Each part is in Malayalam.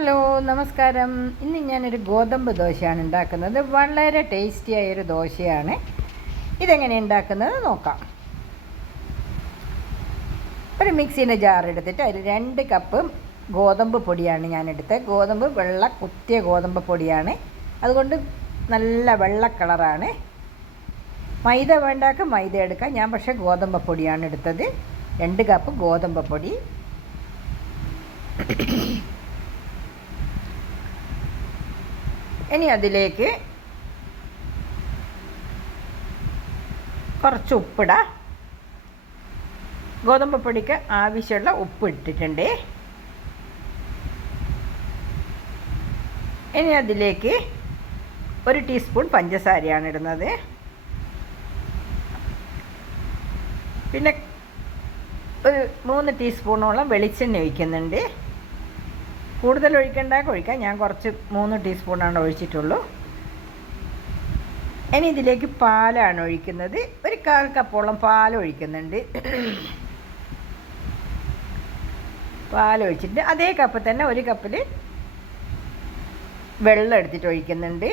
ഹലോ നമസ്കാരം. ഇന്ന് ഞാനൊരു ഗോതമ്പ് ദോശയാണ് ഉണ്ടാക്കുന്നത്. വളരെ ടേസ്റ്റിയായൊരു ദോശയാണ്. ഇതെങ്ങനെ ഉണ്ടാക്കുന്നത് നോക്കാം. ഒരു മിക്സിൻ്റെ ജാർ എടുത്തിട്ട് അതിൽ 2 കപ്പ് ഗോതമ്പ് പൊടിയാണ് ഞാനെടുത്തത്. ഗോതമ്പ് വെള്ള കുത്തിയ ഗോതമ്പ് പൊടിയാണ്, അതുകൊണ്ട് നല്ല വെള്ള കളറാണ്. മൈദ വേണ്ടാക്ക് മൈദ എടുക്കാം, ഞാൻ പക്ഷേ ഗോതമ്പ് പൊടിയാണ് എടുത്തത്. 2 കപ്പ് ഗോതമ്പ് പൊടി. ഇനി അതിലേക്ക് കുറച്ച് ഉപ്പിടാം. ഗോതമ്പ് പൊടിക്ക് ആവശ്യമുള്ള ഉപ്പ് ഇട്ടിട്ടുണ്ട്. ഇനി അതിലേക്ക് 1 ടീസ്പൂൺ പഞ്ചസാരയാണ് ഇടുന്നത്. പിന്നെ ഒരു 3 ടീസ്പൂണോളം വെളിച്ചെണ്ണ ഒഴിക്കുന്നുണ്ട്. കൂടുതൽ ഒഴിക്കാം, ഞാൻ കുറച്ച് 3 ടീസ്പൂണാണ് ഒഴിച്ചിട്ടുള്ളൂ. ഇനി ഇതിലേക്ക് പാലാണ് ഒഴിക്കുന്നത്. ഒരു 1/4 കപ്പോളം പാൽ ഒഴിക്കുന്നുണ്ട്. പാലൊഴിച്ചിട്ട് അതേ കപ്പ് തന്നെ 1 കപ്പിൽ വെള്ളം എടുത്തിട്ട് ഒഴിക്കുന്നുണ്ട്.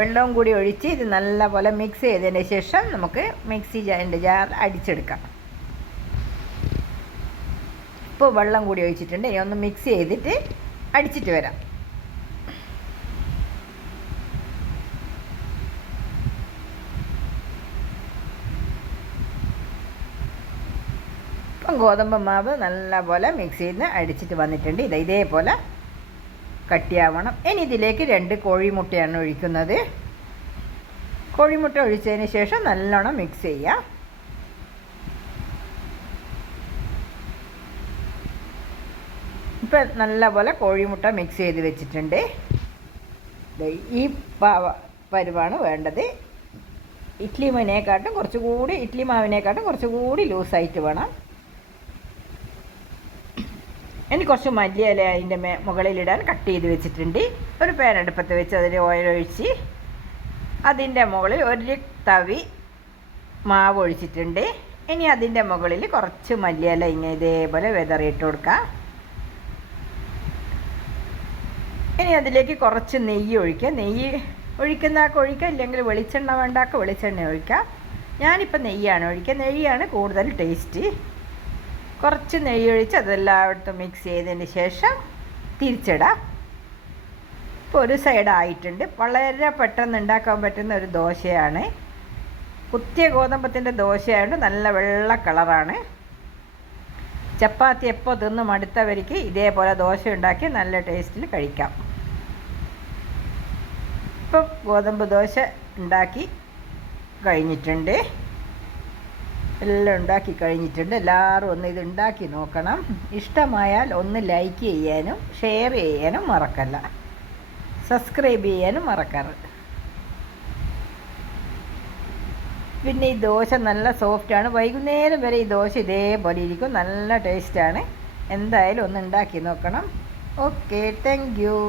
വെള്ളവും കൂടി ഒഴിച്ച് ഇത് നല്ലപോലെ മിക്സ് ചെയ്തതിന് ശേഷം നമുക്ക് മിക്സി ജാർ അടിച്ചെടുക്കാം. ഇപ്പോൾ വെള്ളം കൂടി ഒഴിച്ചിട്ടുണ്ട്. ഇനി ഒന്ന് മിക്സ് ചെയ്തിട്ട് അടിച്ചിട്ട് വരാം. ഇപ്പം ഗോതമ്പ് മാവ് നല്ലപോലെ മിക്സ് ചെയ്ത് അടിച്ചിട്ട് വന്നിട്ടുണ്ട്. ഇതേപോലെ കട്ടിയാവണം. ഇനി ഇതിലേക്ക് 2 കോഴിമുട്ടയാണ് ഒഴിക്കുന്നത്. കോഴിമുട്ട ഒഴിച്ചതിന് ശേഷം നല്ലോണം മിക്സ് ചെയ്യാം. ഇപ്പം നല്ലപോലെ കോഴിമുട്ട മിക്സ് ചെയ്ത് വെച്ചിട്ടുണ്ട്. ഈ പരുവാണ് വേണ്ടത്. ഇഡ്ഡലി മാവിനെക്കാട്ടും കുറച്ചുകൂടി ലൂസായിട്ട് വേണം. ഇനി കുറച്ച് മല്ലിയില അതിൻ്റെ മുകളിലിടാൻ കട്ട് ചെയ്ത് വെച്ചിട്ടുണ്ട്. ഒരു പാൻ അടുപ്പത്ത് വെച്ച് അതിൽ ഓയിൽ ഒഴിച്ച് അതിൻ്റെ മുകളിൽ 1 തവി മാവ് ഒഴിച്ചിട്ടുണ്ട്. ഇനി അതിൻ്റെ മുകളിൽ കുറച്ച് മല്ലിയില ഇങ്ങനെ ഇതേപോലെ വിതറിയിട്ട് കൊടുക്കാം. ഇനി അതിലേക്ക് കുറച്ച് നെയ്യ് ഒഴിക്കുക. നെയ്യ് ഒഴിക്കുന്നതൊക്കെ ഒഴിക്കുക, ഇല്ലെങ്കിൽ വെളിച്ചെണ്ണ വേണ്ടാക്ക വെളിച്ചെണ്ണ ഒഴിക്കുക. ഞാനിപ്പോൾ നെയ്യാണ് ഒഴിക്കുക. നെയ്യാണ് കൂടുതൽ ടേസ്റ്റ്. കുറച്ച് നെയ്യ് ഒഴിച്ച് അതെല്ലായിടത്തും മിക്സ് ചെയ്തതിന് ശേഷം തിരിച്ചിടാം. ഇപ്പോൾ ഒരു സൈഡ് ആയിട്ടുണ്ട്. വളരെ പെട്ടെന്ന് ഉണ്ടാക്കാൻ പറ്റുന്ന ഒരു ദോശയാണ്. കുത്തിയ ഗോതമ്പത്തിൻ്റെ ദോശയായതുകൊണ്ട് നല്ല വെള്ള കളറാണ്. ചപ്പാത്തി എപ്പോൾ തിന്ന് മടുത്തവർക്ക് ഇതേപോലെ ദോശ ഉണ്ടാക്കി നല്ല ടേസ്റ്റിൽ കഴിക്കാം. ഇപ്പം ഗോതമ്പ് ദോശ ഉണ്ടാക്കി കഴിഞ്ഞിട്ടുണ്ട്. എല്ലാം ഉണ്ടാക്കി കഴിഞ്ഞിട്ടുണ്ട്. എല്ലാവരും ഒന്ന് ഇത് ഉണ്ടാക്കി നോക്കണം. ഇഷ്ടമായാൽ ഒന്ന് ലൈക്ക് ചെയ്യാനും ഷെയർ ചെയ്യാനും മറക്കല്ല. സബ്സ്ക്രൈബ് ചെയ്യാനും മറക്കരുത്. പിന്നെ ഈ ദോശ നല്ല സോഫ്റ്റാണ്. വൈകുന്നേരം വരെ ഈ ദോശ ഇതേപോലെ ഇരിക്കും. നല്ല ടേസ്റ്റാണ്. എന്തായാലും ഒന്ന് ഉണ്ടാക്കി നോക്കണം. Okay, thank you.